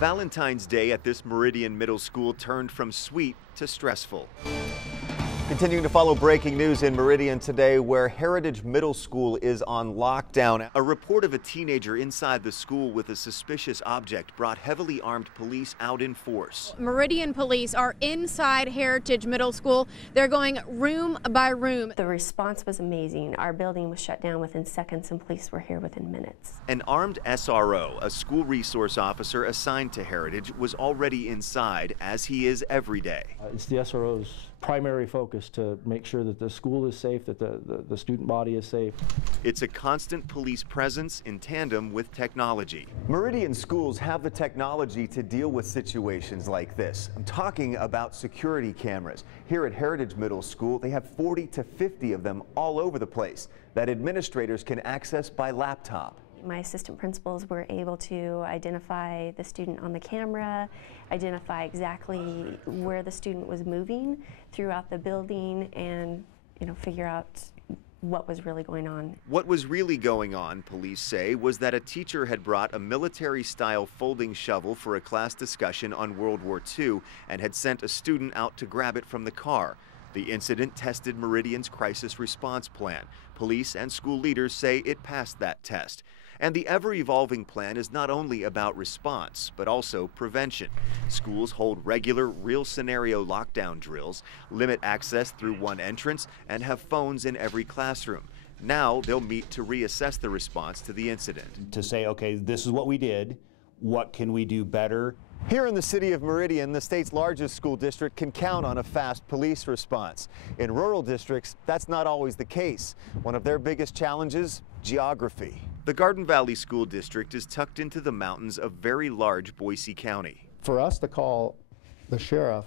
Valentine's Day at this Meridian Middle School turned from sweet to stressful. Continuing to follow breaking news in Meridian today, where Heritage Middle School is on lockdown. A report of a teenager inside the school with a suspicious object brought heavily armed police out in force. Meridian police are inside Heritage Middle School. They're going room by room. The response was amazing. Our building was shut down within seconds and police were here within minutes. An armed SRO, a school resource officer assigned to Heritage, was already inside, as he is every day. It's the SRO's primary focus to make sure that the school is safe, that the student body is safe. It's a constant police presence in tandem with technology. Meridian schools have the technology to deal with situations like this. I'm talking about security cameras. Here at Heritage Middle School, they have 40 to 50 of them all over the place that administrators can access by laptop. My assistant principals were able to identify the student on the camera, identify exactly where the student was moving throughout the building, and figure out what was really going on. What was really going on, police say, was that a teacher had brought a military-style folding shovel for a class discussion on World War II and had sent a student out to grab it from the car. The incident tested Meridian's crisis response plan. Police and school leaders say it passed that test. And the ever-evolving plan is not only about response, but also prevention. Schools hold regular, real-scenario lockdown drills, limit access through one entrance, and have phones in every classroom. Now they'll meet to reassess the response to the incident. To say, okay, this is what we did, what can we do better? Here in the city of Meridian, the state's largest school district can count on a fast police response. In rural districts, that's not always the case. One of their biggest challenges, geography. The Garden Valley School District is tucked into the mountains of very large Boise County. For us to call the sheriff,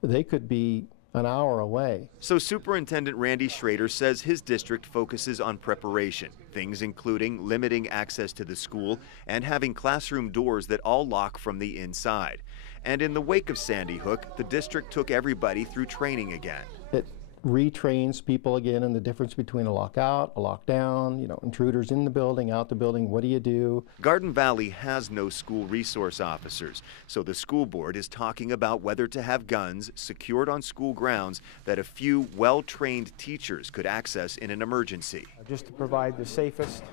they could be an hour away. So Superintendent Randy Schrader says his district focuses on preparation, things including limiting access to the school and having classroom doors that all lock from the inside. And in the wake of Sandy Hook, the district took everybody through training again. It retrains people again in the difference between a lockout, a lockdown, intruders in the building, out the building, what do you do? Garden Valley has no school resource officers, so the school board is talking about whether to have guns secured on school grounds that a few well-trained teachers could access in an emergency. Just to provide the safest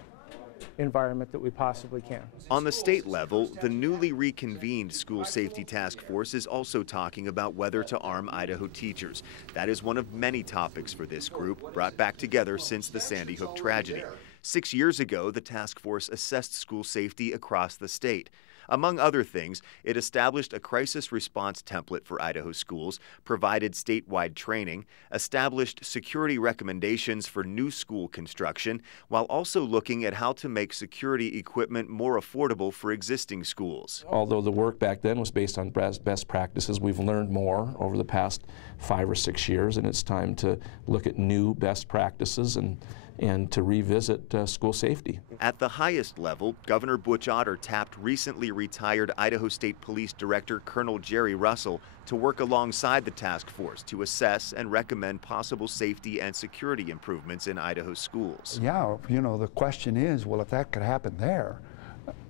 environment that we possibly can. On the state level, the newly reconvened School Safety Task Force is also talking about whether to arm Idaho teachers. That is one of many topics for this group, brought back together since the Sandy Hook tragedy. 6 years ago, the task force assessed school safety across the state. Among other things, it established a crisis response template for Idaho schools, provided statewide training, established security recommendations for new school construction, while also looking at how to make security equipment more affordable for existing schools. Although the work back then was based on best practices, we've learned more over the past 5 or 6 years, and it's time to look at new best practices and to revisit school safety. At the highest level, Governor Butch Otter tapped recently retired Idaho State Police Director Colonel Jerry Russell to work alongside the task force to assess and recommend possible safety and security improvements in Idaho schools. Yeah, the question is, well, if that could happen there,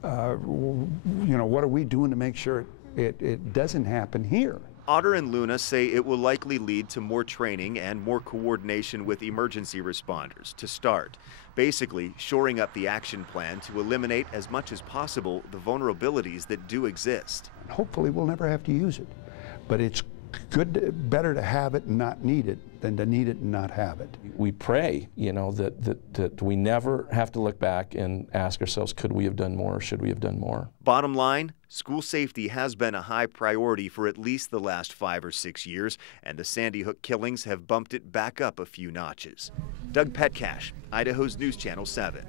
what are we doing to make sure it doesn't happen here? Otter and Luna say it will likely lead to more training and more coordination with emergency responders to start. Basically, shoring up the action plan to eliminate as much as possible the vulnerabilities that do exist. Hopefully we'll never have to use it, but it's better to have it and not need it than to need it and not have it. We pray, that we never have to look back and ask ourselves, could we have done more or should we have done more? Bottom line, school safety has been a high priority for at least the last 5 or 6 years, and the Sandy Hook killings have bumped it back up a few notches. Doug Petcash, Idaho's News Channel 7.